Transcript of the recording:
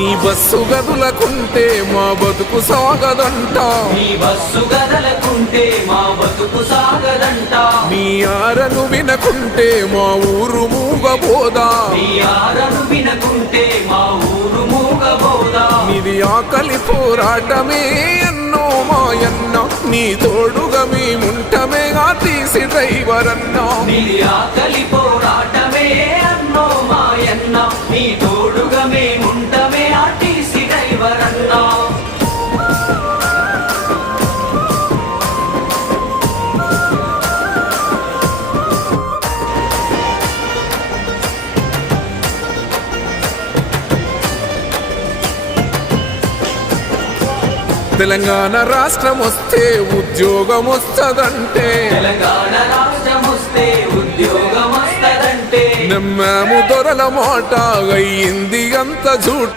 నీ బస్సు గదులకుంటే మా బతుకు సాగదంట. నీ బస్సు గదలకుంటే మా బతుకు సాగదంట. నీ ఆరను వినకుంటే మా ఊరు మూగబోదా. నీ ఆరను వినకుంటే మా ఊరు మూగబోదా. నీది ఆకలి పోరాటమే ఎన్నో మాయన్న. నీ తోడుగా మేముంటమే తీసి డ్రైవర్ అన్నా నిలి ఆకలి పోరాటమే అన్నో మాయన్న. నీ తోడుగా తెలంగాణ రాష్ట్రం వస్తే ఉద్యోగం వస్తదంటే. తెలంగాణ రాష్ట్రం వస్తే ఉద్యోగం వస్తదంటే. నమ్మాము దొరల మాట అయ్యింది అంత జూట్.